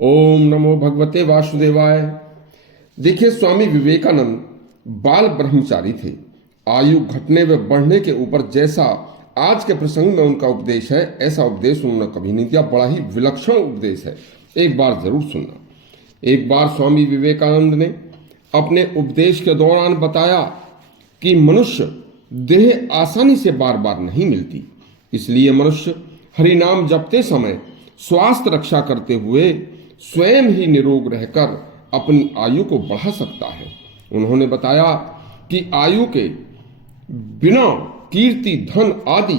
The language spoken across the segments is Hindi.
ओम नमो भगवते वासुदेवाय। देखिए, स्वामी विवेकानंद बाल ब्रह्मचारी थे। आयु घटने व बढ़ने के ऊपर जैसा आज के प्रसंग में उनका उपदेश है, ऐसा उपदेश उन्होंने कभी नहीं दिया। बड़ा ही विलक्षण उपदेश है, एक बार जरूर सुनना। एक बार स्वामी विवेकानंद ने अपने उपदेश के दौरान बताया कि मनुष्य देह आसानी से बार बार नहीं मिलती, इसलिए मनुष्य हरिनाम जपते समय स्वास्थ्य रक्षा करते हुए स्वयं ही निरोग रहकर अपनी आयु को बढ़ा सकता है। उन्होंने बताया कि आयु के बिना कीर्ति, धन आदि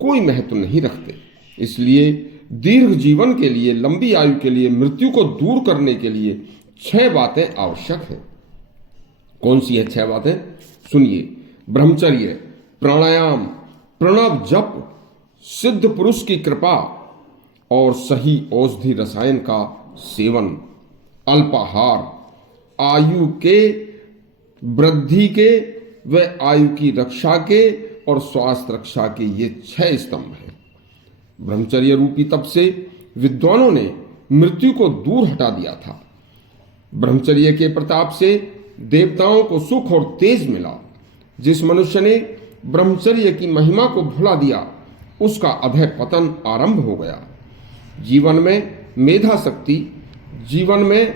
कोई महत्व नहीं रखते, इसलिए दीर्घ जीवन के लिए, लंबी आयु के लिए, मृत्यु को दूर करने के लिए 6 बातें आवश्यक हैं। कौन सी है 6 बातें? सुनिए। ब्रह्मचर्य, प्राणायाम, प्रणव जप, सिद्ध पुरुष की कृपा और सही औषधि रसायन का सेवन, अल्पाहार, आयु के वृद्धि के व आयु की रक्षा के और स्वास्थ्य रक्षा के ये 6 स्तंभ हैं। ब्रह्मचर्य रूपी तप से विद्वानों ने मृत्यु को दूर हटा दिया था। ब्रह्मचर्य के प्रताप से देवताओं को सुख और तेज मिला। जिस मनुष्य ने ब्रह्मचर्य की महिमा को भुला दिया, उसका अधः पतन आरंभ हो गया। जीवन में मेधा शक्ति, जीवन में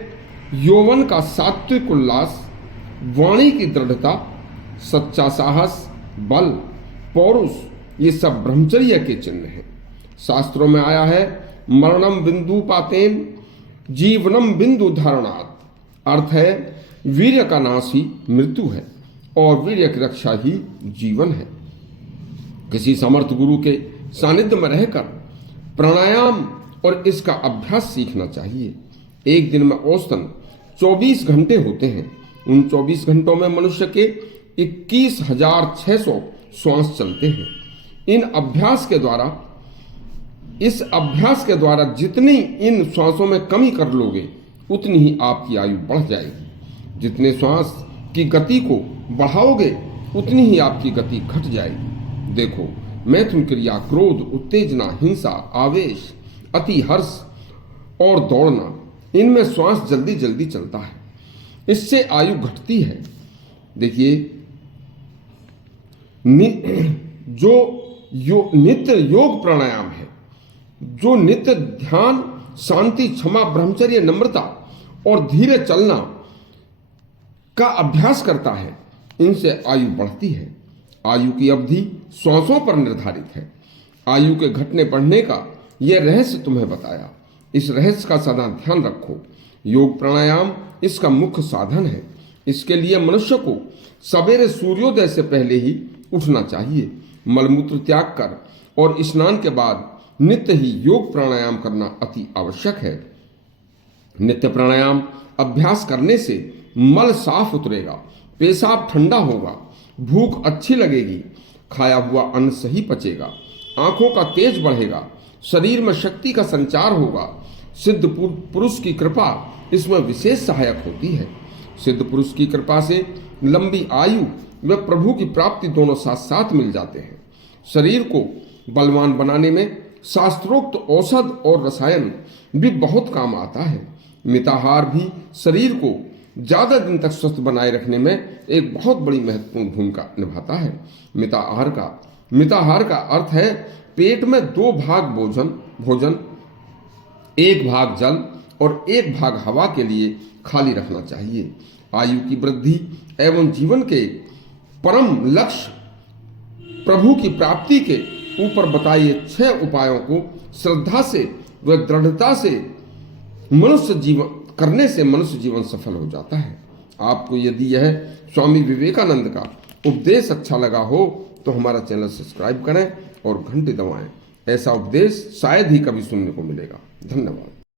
यौवन का सात्विक उल्लास, वाणी की दृढ़ता, सच्चा साहस, बल, पौरुष, ये सब ब्रह्मचर्य के चिन्ह हैं। शास्त्रों में आया है, मरणम बिंदु पातेन जीवनम बिंदु धारणात्। अर्थ है, वीर्य का नाश ही मृत्यु है और वीर्य की रक्षा ही जीवन है। किसी समर्थ गुरु के सानिध्य में रहकर प्राणायाम और इसका अभ्यास सीखना चाहिए। एक दिन में औसतन 24 घंटे होते हैं। उन 24 घंटों में मनुष्य के 21,600 श्वास चलते हैं। इस अभ्यास के द्वारा जितनी इन श्वासों में कमी कर लोगे, उतनी ही आपकी आयु बढ़ जाएगी। जितने श्वास की गति को बढ़ाओगे, उतनी ही आपकी गति घट जाएगी। देखो, मैथुन क्रिया, क्रोध, उत्तेजना, हिंसा, आवेश, अति हर्ष और दौड़ना, इनमें श्वास जल्दी जल्दी चलता है, इससे आयु घटती है। देखिए, जो नित्य योग प्राणायाम है, जो नित्य ध्यान, शांति, क्षमा, ब्रह्मचर्य, नम्रता और धीरे चलना का अभ्यास करता है, इनसे आयु बढ़ती है। आयु की अवधि श्वासों पर निर्धारित है। आयु के घटने बढ़ने का यह रहस्य तुम्हें बताया। इस रहस्य का सदा ध्यान रखो। योग प्राणायाम इसका मुख्य साधन है। इसके लिए मनुष्य को सवेरे सूर्योदय से पहले ही उठना चाहिए। मलमूत्र त्याग कर और स्नान के बाद नित्य ही योग प्राणायाम करना अति आवश्यक है। नित्य प्राणायाम अभ्यास करने से मल साफ उतरेगा, पेशाब ठंडा होगा, भूख अच्छी लगेगी, खाया हुआ अन्न सही पचेगा, आंखों का तेज बढ़ेगा, शरीर में शक्ति का संचार होगा। सिद्ध पुरुष की कृपा इसमें विशेष सहायक होती है। सिद्ध पुरुष की कृपा से लंबी आयु व प्रभु की प्राप्ति दोनों साथ साथ मिल जाते हैं। शरीर को बलवान बनाने में शास्त्रोक्त औषध और रसायन भी बहुत काम आता है। मिताहार भी शरीर को ज्यादा दिन तक स्वस्थ बनाए रखने में एक बहुत बड़ी महत्वपूर्ण भूमिका निभाता है। मिताहार का अर्थ है पेट में 2 भाग भोजन, 1 भाग जल और 1 भाग हवा के लिए खाली रखना चाहिए। आयु की वृद्धि एवं जीवन के परम लक्ष्य प्रभु की प्राप्ति के ऊपर बताए 6 उपायों को श्रद्धा से व दृढ़ता से मनुष्य जीवन सफल हो जाता है। आपको यदि यह स्वामी विवेकानंद का उपदेश अच्छा लगा हो तो हमारा चैनल सब्सक्राइब करें और घंटी दबाएं। ऐसा उपदेश शायद ही कभी सुनने को मिलेगा। धन्यवाद।